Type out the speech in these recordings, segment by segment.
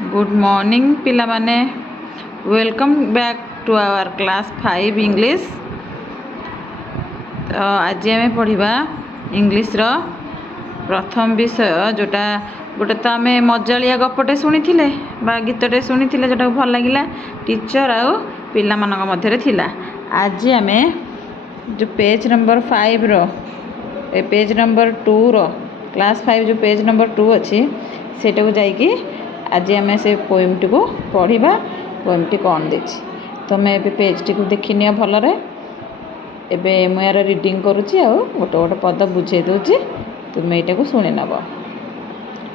Good morning पिला माने welcome back to our class 5 English. तो आज आम पढ़ा इंग्लिश रो प्रथम विषय जोटा गोटे तो आम मजालिया गपटे शुणी गीतटे शुणी जोटा भल लगे टीचर आउ पिला मानक मध्य थिला। आज आम जो पेज नंबर 5 रो पेज नंबर 2 रो क्लास 5 जो पेज नंबर 2 अच्छी सेटा को जाइकी आज आम से पोएमटी को पढ़ा। पोएमटी कौन देछि तो मैं ए पेज टी को देखी नियो भलरे। एबे मु यार रीडिंग करुच्ची आ गोटे गोटे पद बुझे दूची तुम यहाँ को शुणी नब।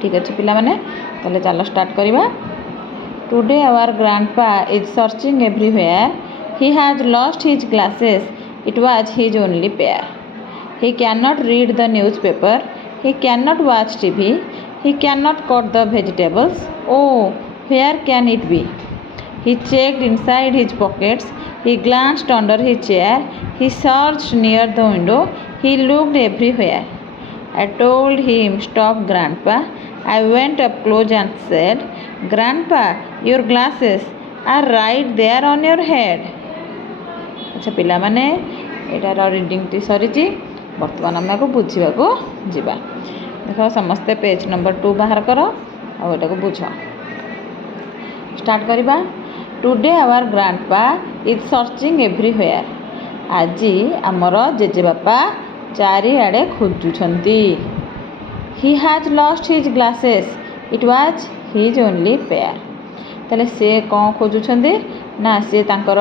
ठीक अच्छे पिला माने ताले चलो स्टार्ट करवा। Today our grandpa is searching everywhere. He has lost his glasses. It was his only pair. He can not read the newspaper. He cannot watch TV. He cannot cut the vegetables. Oh, where can it be? He checked inside his pockets. He glanced under his chair. He searched near the window. He looked everywhere. I told him, "Stop, Grandpa." I went up close and said, "Grandpa, your glasses are right there on your head." अच्छा पिला माने एटार reading T सरीची बर्तमान आम को बुझा जा। देख समस्ते पेज नंबर 2 बाहर कर आटा को बुझ स्टार्ट करवा। Today our grandpa is searching everywhere. आज आमर जेजेबापा चारिआडे खोजुछंती। He has lost his glasses. It was his only pair. ताले से कौन खोजुछंती ना से तांकर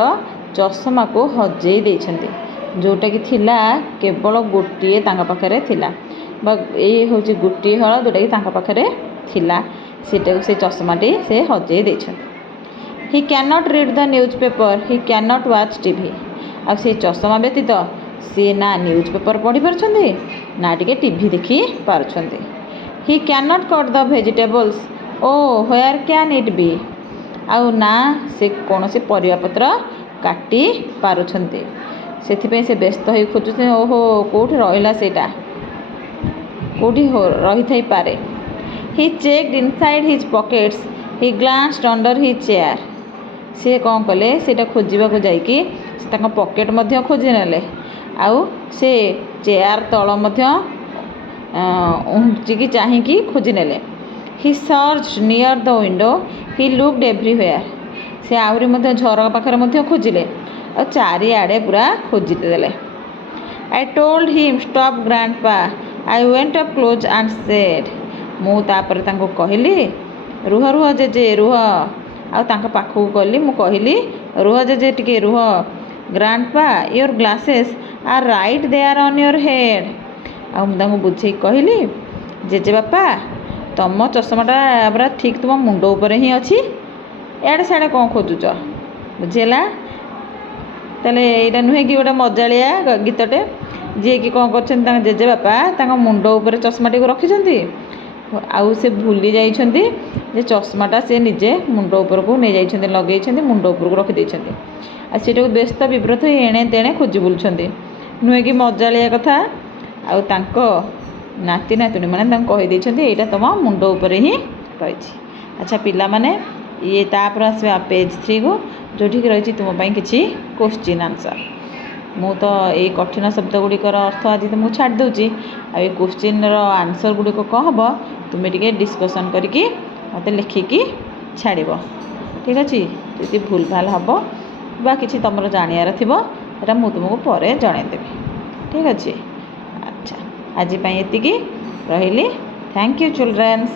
चश्मा को हजेई देछंती जोटा कि थिला केवल गोटे पाखे थिला ये हूँ गोटे हल जोटा कि पाखे थिला सेटा से चश्माटी से हजेई देछंती। He can not read the newspaper. He can not watch TV. आ से चश्मा व्यतीत सी ना न्यूज़ पेपर पढ़ी पारछंती ना टिके टीवी देखी पारछंती। He can not cut the vegetables. Oh where can it be. आउ ना से कौन से परिवा पत्र काटी पारुछंती से व्यस्त हो खोजुते। ओहो कौटी रहा सेटा कौटी रही थई पारे। ही चेक्ड इनसाइड हिज पॉकेट्स. ही ग्लांस्ड अंडर हिज चेयर. सी कौन कले सेटा खोजा को जाइकी पॉकेट मध्य खोजी नेले आउ से चेयर तल मध्य उंचिकी चाहिकी खोजी नेले। He search near the window. He looked everywhere. से आहरी मध्य झरका पाखरे मध्य खोजिले और चारिआडे पूरा खोजी देले। I told him, "stop grandpa." I went up close and said. मु तापर तांको कहली, "रुह रुह जेजे रुह." आ तांको पाखକୁ गली मु कहली, "रुह जेजे टिके रुह." Grandpa your glasses are right there on your head. आ मु तांको बुझे कहली, "जेजे बापा तुम चश्माटा पूरा ठीक तुम मुंड ऊपर ही अच्छी एडे साड़े कौन खोजुच बुझेला। ताले यहाँ नुहे कि गोटे मजालिया गीतटे जी कि कौन कर जेजे बापा मुंड उपर चश्माटी को रखिंट आउ से भूली जाइछंती जे चश्माटा से निजे मुंड उपर को नहीं जाइछंती लगे मुंड उपर को रखी आ सेटा व्यस्त विव्रत एणे तेणे खोजी बुलुछंती नुहे कि मजालिया कथा आउ तांको नाती नातुणी मैंने कही यहाँ तुम मुंड उपर ही रही। अच्छा पिला माने ये तापर आसवा पेज 3 को जोठी रही तुम किसी क्वेश्चन आंसर। मु तो ये कठिन शब्द गुड़िकर अर्थ आज तुमको छाड़ दूची आ ये क्वेश्चन आंसर गुड़िक कौन हम तुम्हें टे डिस्कसन करके मत लिखिकी छाड़। ठीक अच्छे जी भूल भाल हम बा कि तुम जानियार थी मुझे तुमको पर जनईदेवी। ठीक अच्छे। अच्छा आज ये रही। Thank you children's.